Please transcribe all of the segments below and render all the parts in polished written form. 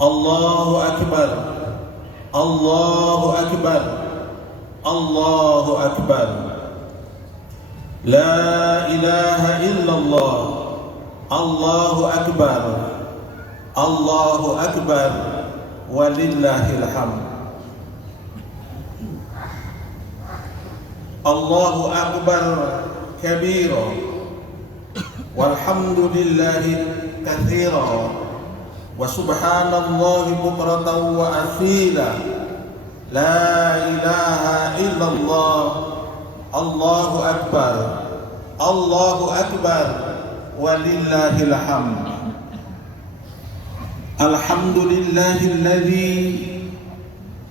Allahu Akbar, Allahu Akbar, Allahu Akbar. La ilaha illallah, Allahu Akbar, Allahu Akbar, walillahil hamd. Allahu Akbar kabira, walhamdulillahi katsira, wa subhanallahi bukratan wa asila. La ilaha illallah, Allahu Akbar, Allahu Akbar, walillahil hamd. Alhamdulillahilladzi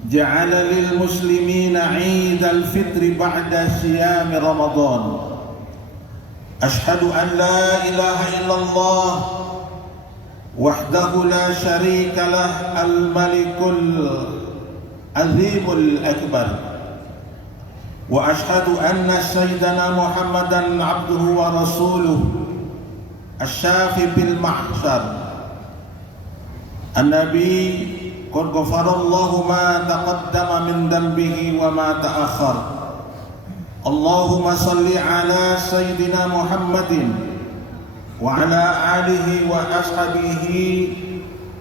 ja'ala lil muslimina 'idal fitri ba'da siyam Ramadan. Ashhadu an la ilaha illallah wahdahu la syarika lah al-malikul azimul akbar. Wa ashhadu anna sayyidana Muhammadan abduhu wa rasuluhu asy-syafi fil mahsyar. An-nabi qad ghafarallahu ma taqaddama min dhanbihi wa ma ta'akhkhar. Allahumma salli ala sayyidina Muhammadin wa ala alihi wa ashabihi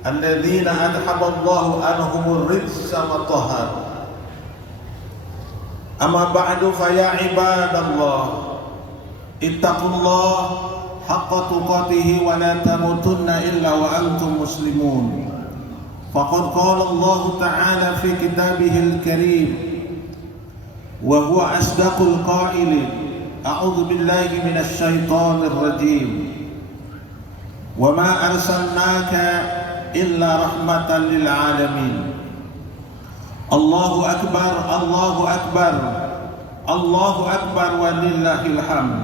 alladzina adhaballahu anhumur rijsa wa tahar. Amma ba'du fa ya ibadallah, ittaqullah haqqa tuqatih wa la tamutunna illa wa antum muslimun. Faqad qala Allah ta'ala fi kitabihil karim wa huwa asdaqul qailin, a'udzu billahi minasy syaithanir rajim. Wa ma arsalnaka illa rahmatan lil alamin. Allahu akbar, Allahu akbar, Allahu akbar, walillahil hamd.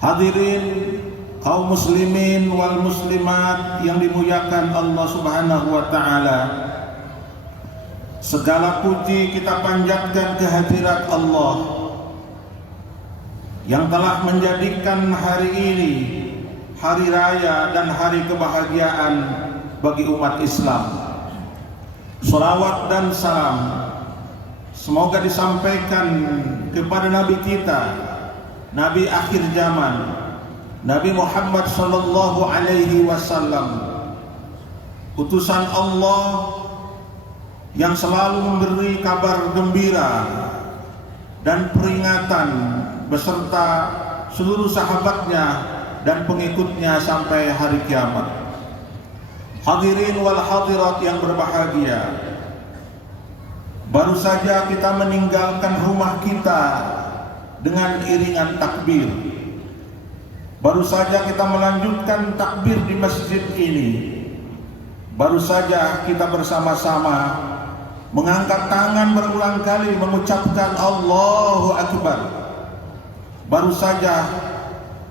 Hadirin kaum muslimin wal muslimat yang dimuliakan Allah Subhanahu wa taala. Segala puji kita panjatkan kehadirat Allah yang telah menjadikan hari ini hari raya dan hari kebahagiaan bagi umat Islam. Shalawat dan salam semoga disampaikan kepada Nabi kita, Nabi akhir zaman, Nabi Muhammad sallallahu alaihi wasallam, utusan Allah yang selalu memberi kabar gembira dan peringatan beserta seluruh sahabatnya dan pengikutnya sampai hari kiamat. Hadirin wal hadirat yang berbahagia, baru saja kita meninggalkan rumah kita dengan iringan takbir. Baru saja kita melanjutkan takbir di masjid ini. Baru saja kita bersama-sama mengangkat tangan berulang kali mengucapkan Allahu Akbar. Baru saja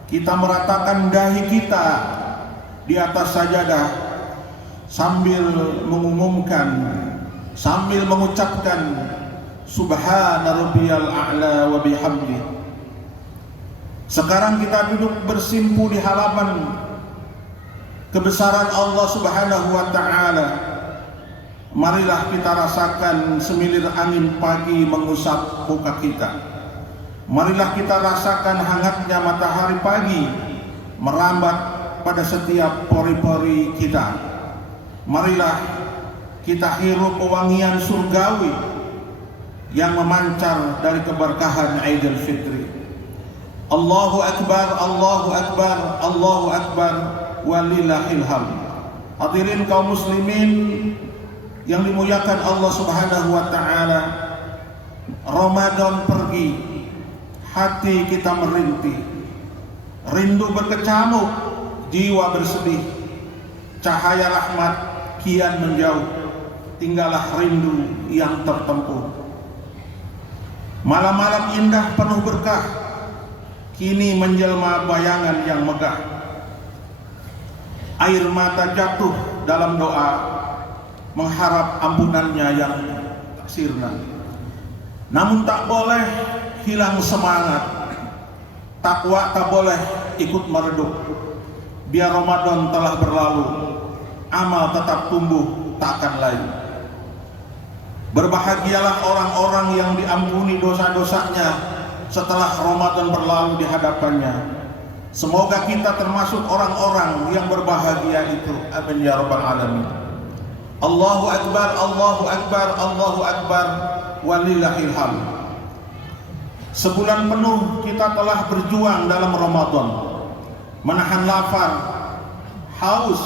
kita meratakan dahi kita di atas sajadah sambil mengumumkan, sambil mengucapkan Subhana rabbiyal a'la wa bihamdi. Sekarang kita duduk bersimpu di halaman kebesaran Allah Subhanahu wa taala. Marilah kita rasakan semilir angin pagi mengusap muka kita. Marilah kita rasakan hangatnya matahari pagi merambat pada setiap pori-pori kita. Marilah kita hirup pewangian surgawi yang memancar dari keberkahan Aidil Fitri. Allahu Akbar, Allahu Akbar, Allahu Akbar, walillahil hamd. Hadirin kaum muslimin yang dimuliakan Allah Subhanahu wa taala, Ramadan pergi, hati kita merintih, rindu berkecamuk, jiwa bersedih, cahaya rahmat kian menjauh, tinggallah rindu yang tertempuh. Malam-malam indah penuh berkah kini menjelma bayangan yang megah. Air mata jatuh dalam doa mengharap ampunannya yang tak sirna. Namun tak boleh hilang semangat, takwa tak boleh ikut meredup. Biar Ramadan telah berlalu, amal tetap tumbuh takkan lain. Berbahagialah orang-orang yang diampuni dosa-dosanya setelah Ramadan berlalu di hadapannya. Semoga kita termasuk orang-orang yang berbahagia itu. Amin ya rabbal alamin. Allahu akbar, Allahu akbar, Allahu akbar, walillahil hamd. Sebulan penuh kita telah berjuang dalam Ramadan, menahan lapar, haus,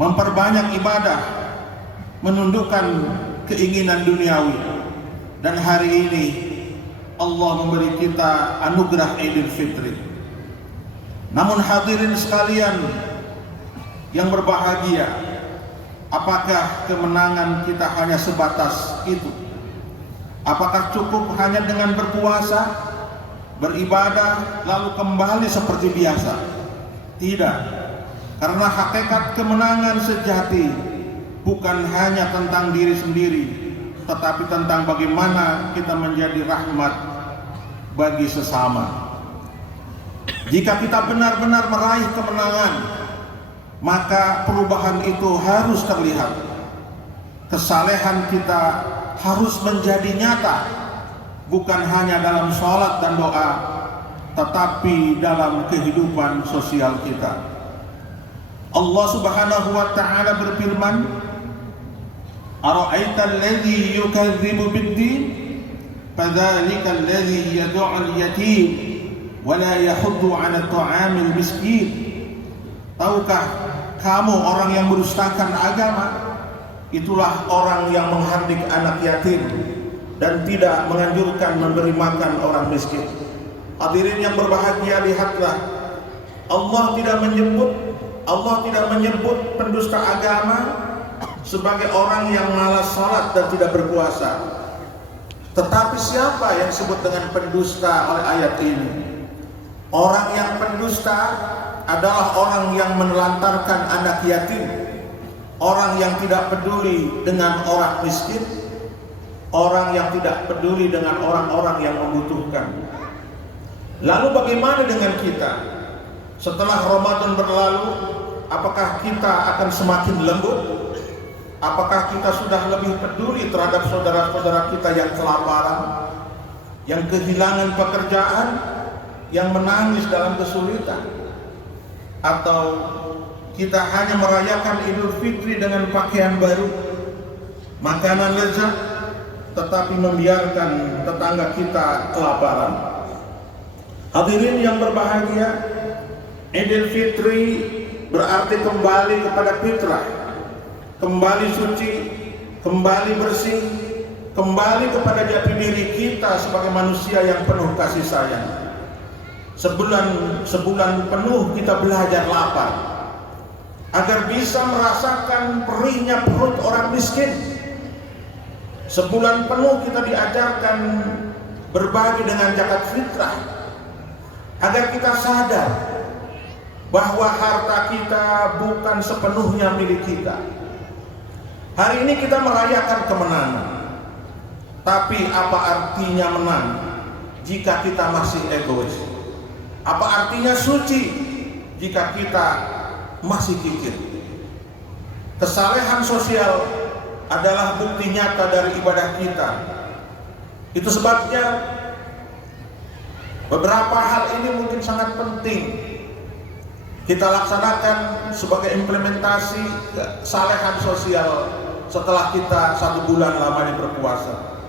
memperbanyak ibadah, menundukkan keinginan duniawi. Dan hari ini Allah memberi kita anugerah Idul Fitri. Namun hadirin sekalian yang berbahagia, apakah kemenangan kita hanya sebatas itu? Apakah cukup hanya dengan berpuasa, beribadah, lalu kembali seperti biasa? Tidak. Karena hakikat kemenangan sejati bukan hanya tentang diri sendiri, tetapi tentang bagaimana kita menjadi rahmat bagi sesama. Jika kita benar-benar meraih kemenangan, maka perubahan itu harus terlihat. Kesalehan kita harus menjadi nyata, bukan hanya dalam sholat dan doa, tetapi dalam kehidupan sosial kita. Allah Subhanahu wa ta'ala berfirman, "Ara'aita alladhi yukadzibu bid-din, fadzalika alladhi yad'ul yatim wa la yahuddu 'ala ta'amil miskin." Tahukah kamu orang yang merustakan agama? Itulah orang yang menghardik anak yatim dan tidak menganjurkan memberi makan orang miskin. Hadirin yang berbahagia, lihatlah, Allah tidak menyebut pendusta agama sebagai orang yang malas salat dan tidak berpuasa. Tetapi siapa yang disebut dengan pendusta oleh ayat ini? Orang yang pendusta adalah orang yang menelantarkan anak yatim, orang yang tidak peduli dengan orang miskin, orang yang tidak peduli dengan orang-orang yang membutuhkan. Lalu bagaimana dengan kita? Setelah Ramadan berlalu, apakah kita akan semakin lembut? Apakah kita sudah lebih peduli terhadap saudara-saudara kita yang kelaparan, yang kehilangan pekerjaan, yang menangis dalam kesulitan? Atau kita hanya merayakan Idul Fitri dengan pakaian baru, makanan lezat, tetapi membiarkan tetangga kita kelaparan? Hadirin yang berbahagia, Idul Fitri berarti kembali kepada fitrah, kembali suci, kembali bersih, kembali kepada jati diri kita sebagai manusia yang penuh kasih sayang. Sebulan penuh kita belajar lapar agar bisa merasakan perihnya perut orang miskin. Sebulan penuh kita diajarkan berbagi dengan zakat fitrah agar kita sadar bahwa harta kita bukan sepenuhnya milik kita. Hari ini kita merayakan kemenangan, tapi apa artinya menang jika kita masih egois? Apa artinya suci jika kita masih kikir? Kesalehan sosial adalah bukti nyata dari ibadah kita. Itu sebabnya beberapa hal ini mungkin sangat penting kita laksanakan sebagai implementasi kesalehan sosial setelah kita 1 bulan lamanya berpuasa.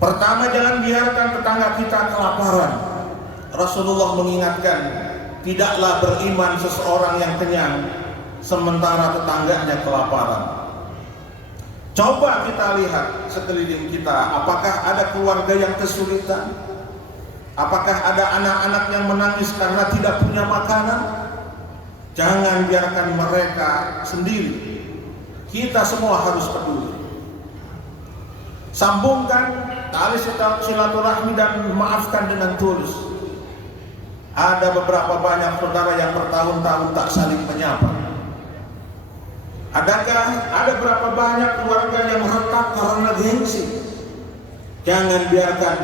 Pertama, jangan biarkan tetangga kita kelaparan. Rasulullah mengingatkan, tidaklah beriman seseorang yang kenyang sementara tetangganya kelaparan. Coba kita lihat sekeliling kita, apakah ada keluarga yang kesulitan? Apakah ada anak-anak yang menangis karena tidak punya makanan? Jangan biarkan mereka sendiri. Kita semua harus peduli. Sambungkan tali silaturahmi dan maafkan dengan tulus. Ada beberapa banyak saudara yang bertahun-tahun tak saling menyapa. Adakah ada berapa banyak keluarga yang retak karena gengsi? Jangan biarkan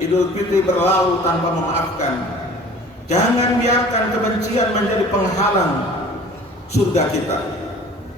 Idul Fitri berlalu tanpa memaafkan. Jangan biarkan kebencian menjadi penghalang surga kita.